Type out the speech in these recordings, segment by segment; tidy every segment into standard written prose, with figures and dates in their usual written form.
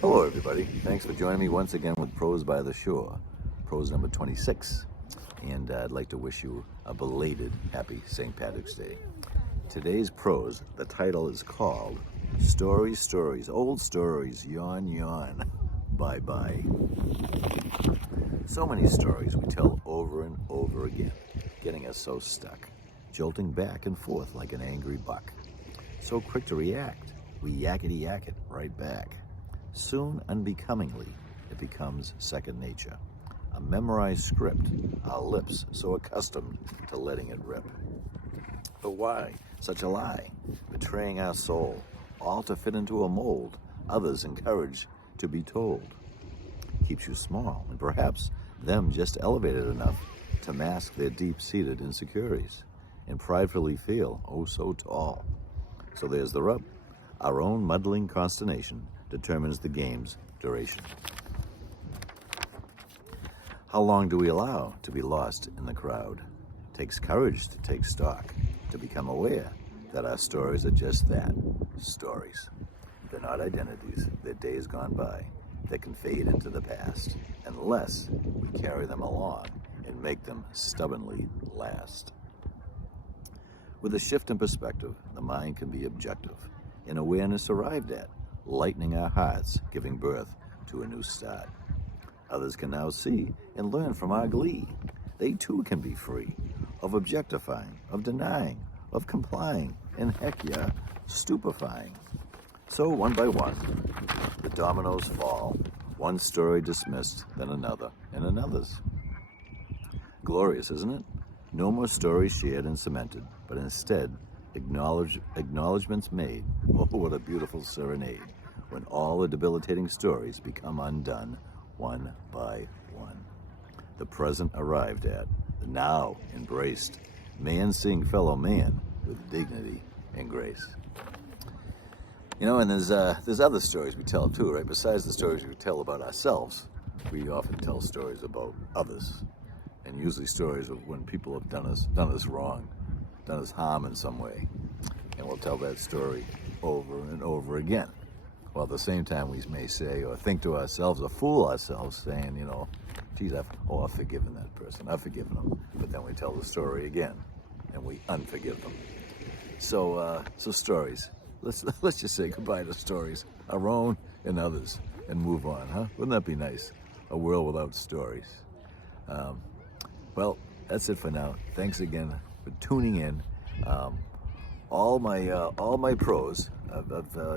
Hello, everybody. Thanks for joining me once again with Prose by the Shore, Prose number 26. And I'd like to wish you a belated happy St. Patrick's Day. Today's prose, the title is called Stories, Stories, Old Stories, Yawn, Yawn, Bye Bye. So many stories we tell over and over again, getting us so stuck, jolting back and forth like an angry buck. So quick to react, we yakety yak it right back. Soon, unbecomingly, it becomes second nature. A memorized script, our lips so accustomed to letting it rip. But why such a lie, betraying our soul, all to fit into a mold others encourage to be told? Keeps you small, and perhaps them just elevated enough to mask their deep-seated insecurities and pridefully feel oh so tall. So there's the rub. Our own muddling consternation determines the game's duration. How long do we allow to be lost in the crowd? Takes courage to take stock, to become aware that our stories are just that, stories. They're not identities, they're days gone by that can fade into the past, unless we carry them along and make them stubbornly last. With a shift in perspective, the mind can be objective, and awareness arrived at, lightening our hearts, giving birth to a new start. Others can now see and learn from our glee. They too can be free of objectifying, of denying, of complying, and heck yeah, stupefying. So one by one, the dominoes fall, one story dismissed, then another, and another's. Glorious, isn't it? No more stories shared and cemented, but instead acknowledgments made. Oh, what a beautiful serenade, when all the debilitating stories become undone, one by one. The present arrived at, the now embraced, man seeing fellow man with dignity and grace. You know, and there's other stories we tell too, right? Besides the stories we tell about ourselves, we often tell stories about others, and usually stories of when people have done us wrong, done us harm in some way, and we'll tell that story over and over again. While at the same time we may say or think to ourselves or fool ourselves saying, you know, geez, I've forgiven that person, I've forgiven them. But then we tell the story again and we unforgive them. So stories. Let's just say goodbye to stories, our own and others, and move on, huh? Wouldn't that be nice? A world without stories. Well, that's it for now. Thanks again for tuning in. All my prose, I've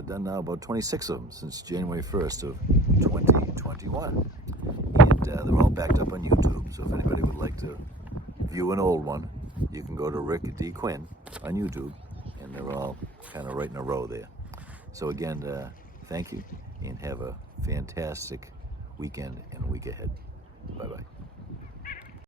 done now about 26 of them since January 1st of 2021. And they're all backed up on YouTube, so if anybody would like to view an old one, you can go to Rick D. Quinn on YouTube, and they're all kind of right in a row there. So again, thank you, and have a fantastic weekend and week ahead. Bye-bye.